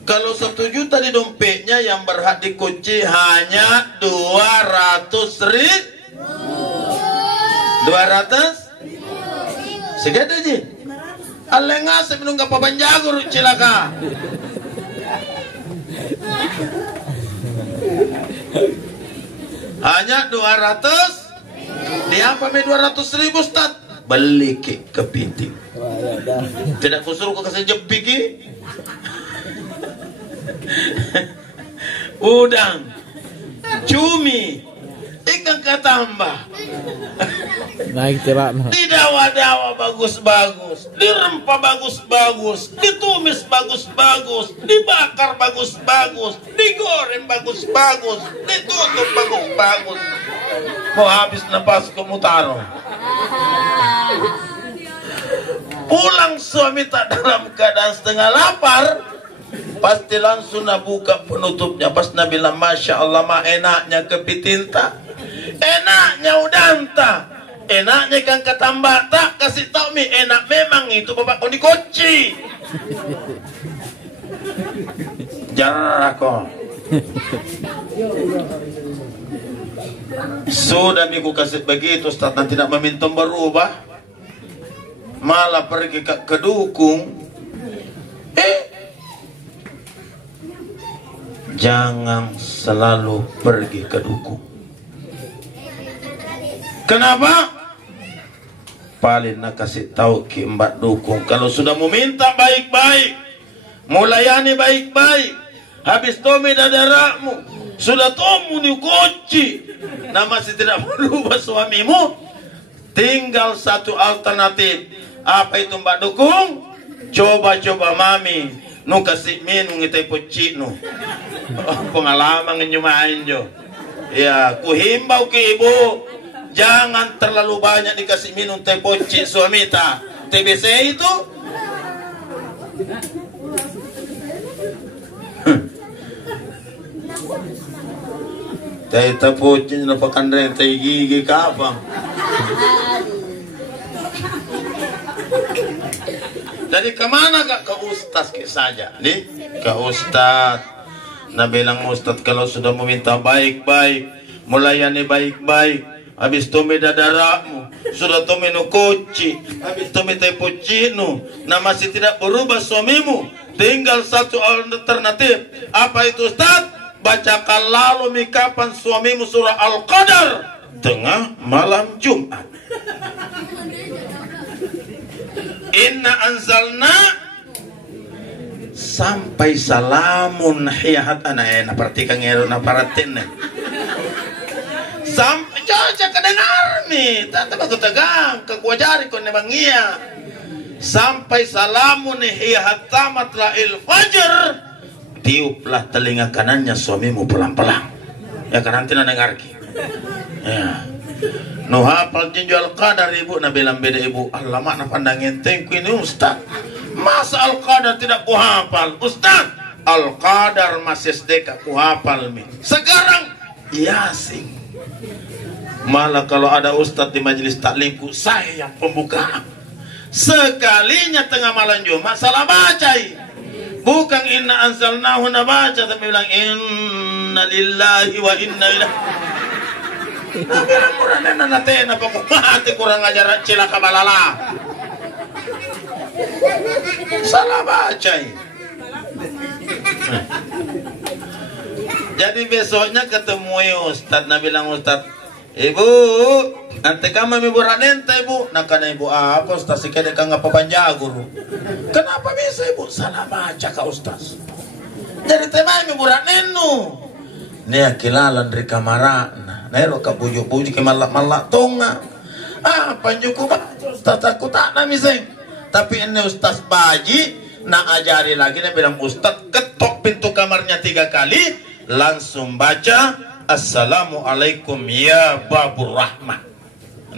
Kalau 1 juta di dompetnya yang berhak dikunci hanya 200.000. 200? Segede aja. Alenga sebelum ke pabanjagur cilaka. Hanya 200. Di apa me 200.000 Ustaz? Beli kepiting. Tidak kusuruh kau kasih jepiki. Udang, cumi, ikan ketambah. Naik Pak. Di dawa-dawa bagus-bagus, di rempah bagus-bagus, ditumis bagus-bagus, dibakar bagus-bagus, digoreng bagus-bagus, ditutup bagus-bagus. Mau habis napas kamu taruh. Pulang suami tak dalam keadaan setengah lapar, pasti langsung nak buka penutupnya. Pas nak bilang Masya Allah mah enaknya kepiting tak, enaknya udanta, enaknya ikan ketambak tak, kasih tau mi enak memang itu bapak kau dikunci. Jarang kau. Sudah minggu kasih begitu Ustaz, dan tidak meminta berubah, malah pergi ke dukung. Jangan selalu pergi ke dukung. Kenapa? Paling nak kasih tahu ki mbak dukung, kalau sudah meminta baik-baik, mulayani baik-baik, habis tomi dadarakmu, sudah tomu ni kunci, nah masih tidak berubah suamimu, tinggal satu alternatif. Apa itu mbak dukung? Coba-coba mami nu kasih minum ngitai pocik nu. Pengalaman ngenyumain jo. Ya, ku himbau ke ibu, jangan terlalu banyak dikasih minum teh pocik suami ta. TBC itu teh pocik lepakan teh gigi kapang. Jadi kemana kak? Ke ustaz saja nih, ke ustaz. Nah bilang ustaz kalau sudah meminta baik-baik, melayani baik-baik, habis tumi dadarakmu, sudah tumi nu koci, habis tumi teh pocinu, nah masih tidak berubah suamimu, tinggal satu alternatif. Apa itu ustaz? Bacakan lalu mikapan suamimu surah Al-Qadar tengah malam Jumat. Inna anzalna sampai salamun hiyahat ana perhatikan ngero na paratin sampai caca kedengar nih tante aku tegang ke gua jari kon bangia sampai salamun hiyahat tamat la'il fajr, tiuplah telinga kanannya suamimu pelan-pelan ya kan nanti dengar ki ya. No hafal jinjal qadar ibu, na bilang beda ibu, Allah makna pandangin tengku ini ustaz. Masa Al-Qadar tidak ku hafal ustaz? Al-Qadar masih sedeka ku hafal mi. Sekarang Yasin. Malah kalau ada ustaz di majelis taklimku, saya yang pembukaan. Sekalinya tengah malam Jumat salah bacai. Bukan inna anzalnahu na baca, tapi bilang inna lillahi wa inna ilaihi. Nah, bilang kurang nana pokok mati kurang ajar cilaka balala. Salah baca ini. Jadi besoknya ketemu Ustadz, nah bilang Ustadz, Ibu, nanti kamu ibu ranenta ibu, nah karena ibu apa Ustadz sih kena ngapa panja guru? Kenapa bisa ibu salah baca kak Ustadz? Jadi tema ibu ranenu, nih akilalan dari kamara, nah nero kabujuk-bujuk kemalak-malak tonga, panjuku Ustadz aku tak namiseng, tapi ini Ustadz Baji, nah ajari lagi nih bilang Ustadz ketok pintu kamarnya 3 kali. Langsung baca Assalamualaikum ya Babur Rahmah.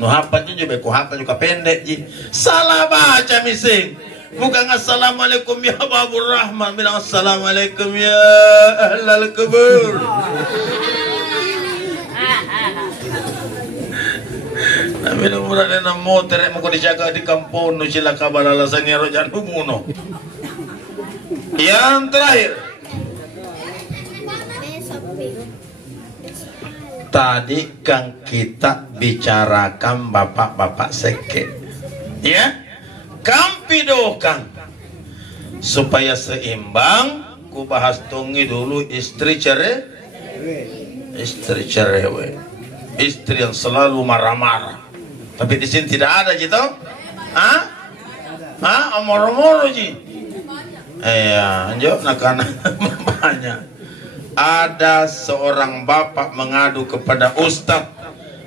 Nu hafal juga beku hafal juga pendek ji. Salah baca mising. Bukan Assalamualaikum ya Babur Rahmah, bilang Assalamualaikum ya Ahlal Kubur. Nah bilang murah dena motor mau dijaga di kampung nu sila kabar alasannya rojan humuno. Yang terakhir, tadi kan kita bicarakan bapak-bapak seke, ya, kampidokan supaya seimbang. Ku bahas tungi dulu istri cerewet, istri yang selalu marah-marah. Tapi di sini tidak ada gitu, omor-omor ji. Anjok nakana banyak. Ada seorang bapak mengadu kepada Ustadz.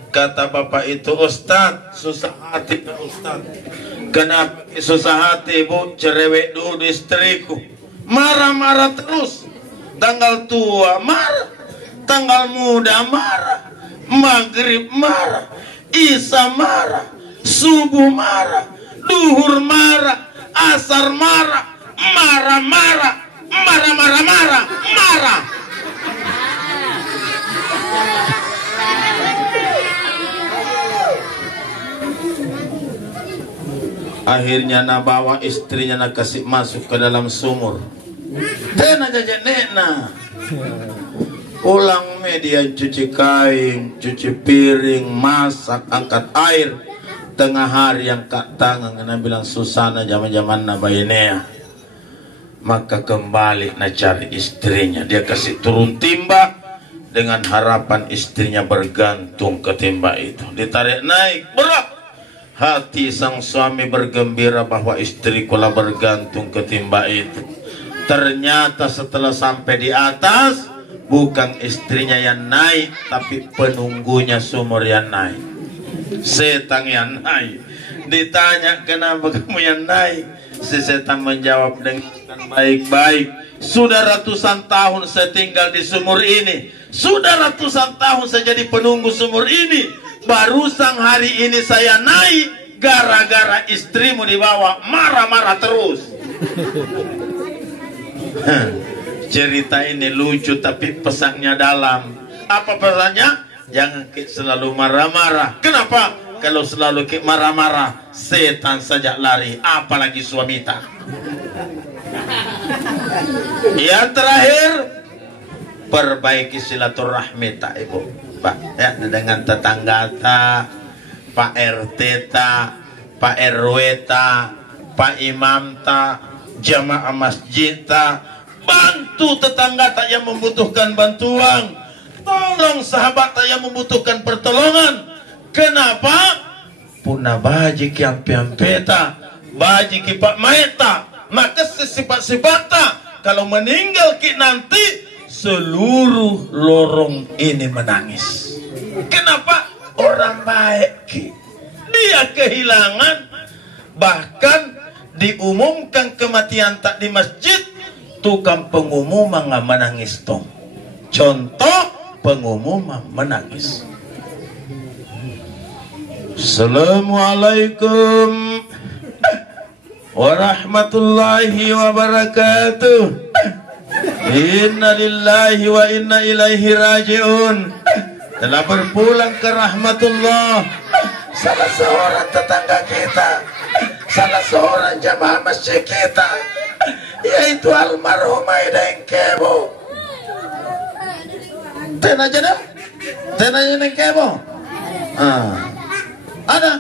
Kata bapak itu, Ustadz, susah hati Ustadz. Kenapa susah hati ibu? Cerewet dulu istriku, marah-marah terus. Tanggal tua marah, tanggal muda marah, maghrib marah, isya marah, subuh marah, duhur marah, asar marah, marah-marah, marah-marah-marah, marah. Akhirnya nak bawa istrinya nak kasih masuk ke dalam sumur. Tena jajak nena. Ulang media cuci kain, cuci piring, masak, angkat air. Tengah hari yang kak tangan kena bilang susana zaman-zaman nabayenea. Maka kembali nak cari istrinya. Dia kasih turun timba dengan harapan istrinya bergantung ke timba itu. Ditarik naik berat. Hati sang suami bergembira bahwa istriku lah bergantung ke timba itu. Ternyata setelah sampai di atas, bukan istrinya yang naik, tapi penunggunya sumur yang naik. Setan yang naik. Ditanya kenapa kamu yang naik, si setan menjawab dengan baik-baik. Sudah ratusan tahun saya tinggal di sumur ini, sudah ratusan tahun saya jadi penunggu sumur ini. Barusan hari ini saya naik gara-gara istrimu dibawa marah-marah terus. Cerita ini lucu tapi pesannya dalam. Apa pesannya? Jangan selalu marah-marah. Kenapa? Kalau selalu marah-marah, setan saja lari, apalagi suami tak. Yang terakhir, perbaiki silaturahmi tak ibu. Pak, ya, dengan tetangga ta, Pak RT ta, Pak RW ta, Pak Imam ta, jamaah masjid ta, bantu tetangga tak yang membutuhkan bantuan, tolong sahabat tak yang membutuhkan pertolongan. Kenapa? Puna baji ki ampe-ampeta, baji ki Pak Maeta, maka sifat-sifat ta kalau meninggal ki nanti seluruh lorong ini menangis. Kenapa? Orang baik dia kehilangan. Bahkan diumumkan kematian tak di masjid, tukang pengumuman menangis tong. Contoh pengumuman menangis. Assalamualaikum warahmatullahi wabarakatuh. Inna lillahi wa inna ilaihi raji'un. Telah berpulang ke rahmatullah salah seorang tetangga kita, salah seorang jamaah masjid kita, yaitu almarhum Aida Engkebo. Tena aja dah, tena aja Engkebo. Ada?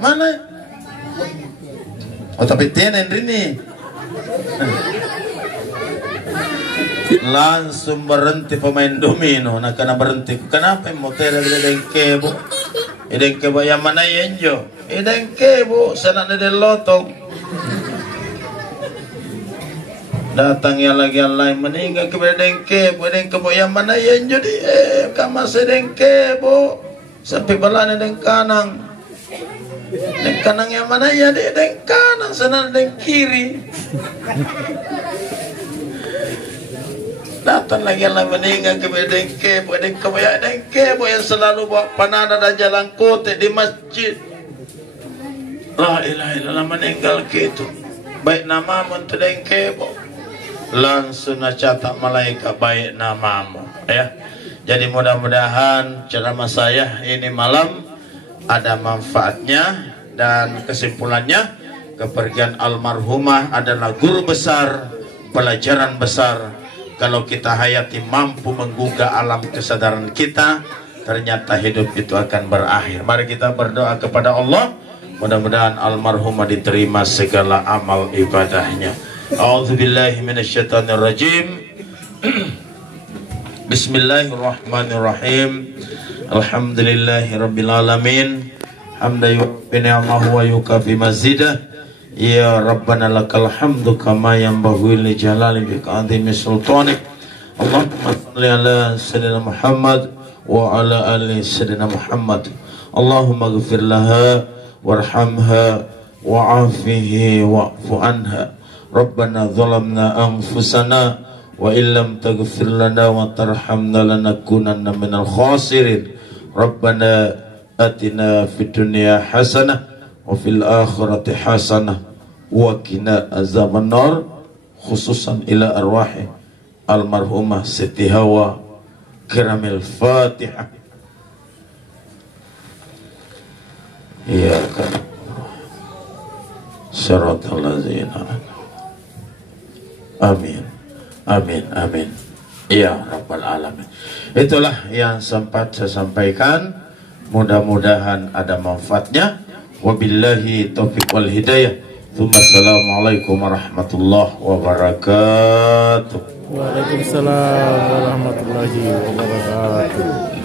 Mana? Oh tapi tena ini Langsung berhenti pemain domino. Nah karena berhenti, kenapa mau tera dengke bu? Dengke bu yang mana yenjo? Dengke bu, sana ada lotong. Datang yang lagi lain meninggal ke dengke bu yang mana yenjo di kamar sedengke bu. Sampai belanya deng kanang. Deng kanang yang mana ya di deng kanan, sana deng kiri. Datang lagi yang meninggal ke dengke bu yang selalu bawa panada dan jalan kote di masjid. La ilaha illallah meninggal gitu. Baik namamu tu dengke bu. Langsung catat malaikat baik namamu ya. Jadi mudah-mudahan ceramah saya ini malam ada manfaatnya dan kesimpulannya kepergian almarhumah adalah guru besar, pelajaran besar. Kalau kita hayati mampu menggugah alam kesadaran kita, ternyata hidup itu akan berakhir. Mari kita berdoa kepada Allah, mudah-mudahan almarhumah diterima segala amal ibadahnya. A'udzubillahi minasyaitonirrajim. Bismillahirrahmanirrahim. Alhamdulillahirabbil alamin. Hamdan yu'affi ni'amahu wa yukafi mazidah. Ya Rabbana lakal hamdu kama yanbaghi li jalali bika azimi sultanik. Allahumma salli ala sayyidina Muhammad wa ala ali sayyidina Muhammad. Allahumma ighfir laha warhamha wa'afihi wa'fu anha. Rabbana zalamna anfusana wa illam taghfir lana wa tarhamna lanakunanna minal khasirin. Rabbana atina fid dunya hasanah wa fil akhirati hasanah wa qina azabannar, khususan ila arwahi almarhumah Siti Hawa Kiramil Fatihah. Ya kan syaratal ladzina. Amin amin amin ya rabbal alamin. Itulah yang sempat saya sampaikan, mudah-mudahan ada manfaatnya. Wabillahi taufiq wal hidayah. Assalamualaikum warahmatullahi wabarakatuh. Waalaikumsalam warahmatullahi wabarakatuh.